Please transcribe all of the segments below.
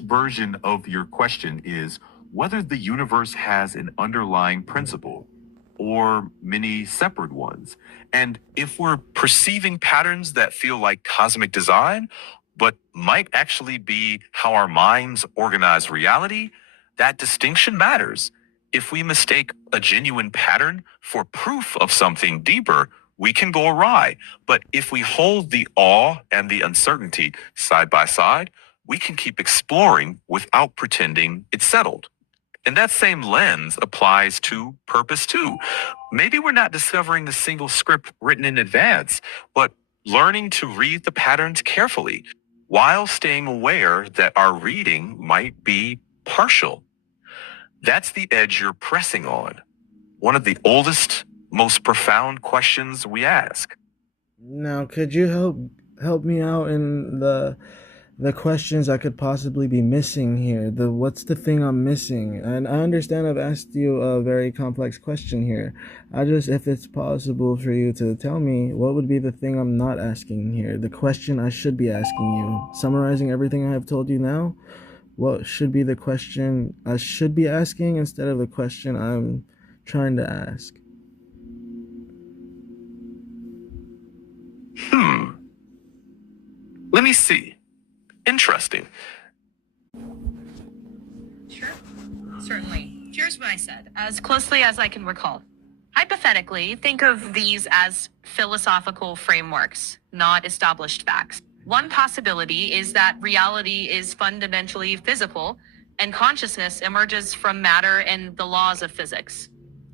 simplest version of your question is whether the universe has an underlying principle or many separate ones. And if we're perceiving patterns that feel like cosmic design, but might actually be how our minds organize reality, that distinction matters. If we mistake a genuine pattern for proof of something deeper, we can go awry. But if we hold the awe and the uncertainty side by side, we can keep exploring without pretending it's settled. And that same lens applies to purpose too. Maybe we're not discovering the single script written in advance, but learning to read the patterns carefully while staying aware that our reading might be partial. That's the edge you're pressing on. One of the oldest, most profound questions we ask. Now, could you help me out in the questions I could possibly be missing here? The what's the thing I'm missing? And I understand I've asked you a very complex question here. I just, if it's possible for you to tell me what would be the thing I'm not asking here, the question I should be asking you. Summarizing everything I have told you now, what should be the question I should be asking instead of the question I'm trying to ask? Let me see. Interesting. Sure. Certainly. Here's what I said, as closely as I can recall. Hypothetically, think of these as philosophical frameworks, not established facts. One possibility is that reality is fundamentally physical, and consciousness emerges from matter and the laws of physics.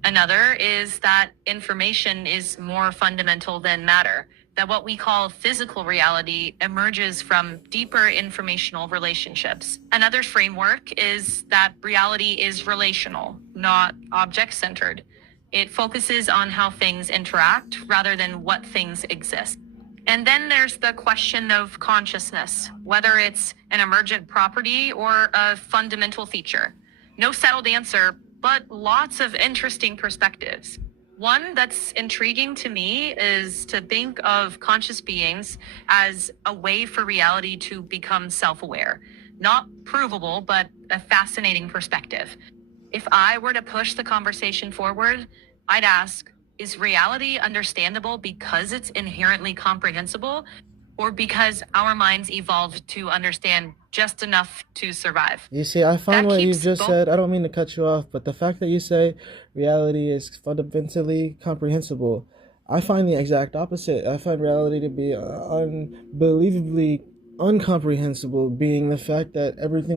Another is that information is more fundamental than matter, that what we call physical reality emerges from deeper informational relationships. Another framework is that reality is relational, not object-centered. It focuses on how things interact rather than what things exist. And then there's the question of consciousness, whether it's an emergent property or a fundamental feature. No settled answer, but lots of interesting perspectives. One that's intriguing to me is to think of conscious beings as a way for reality to become self-aware. Not provable, but a fascinating perspective. If I were to push the conversation forward, I'd ask, is reality understandable because it's inherently comprehensible, or because our minds evolved to understand just enough to survive? You see, I find That what you keeps just both. said, I don't mean to cut you off, but the fact that you say reality is fundamentally comprehensible, I find the exact opposite. I find reality to be unbelievably uncomprehensible, being the fact that everything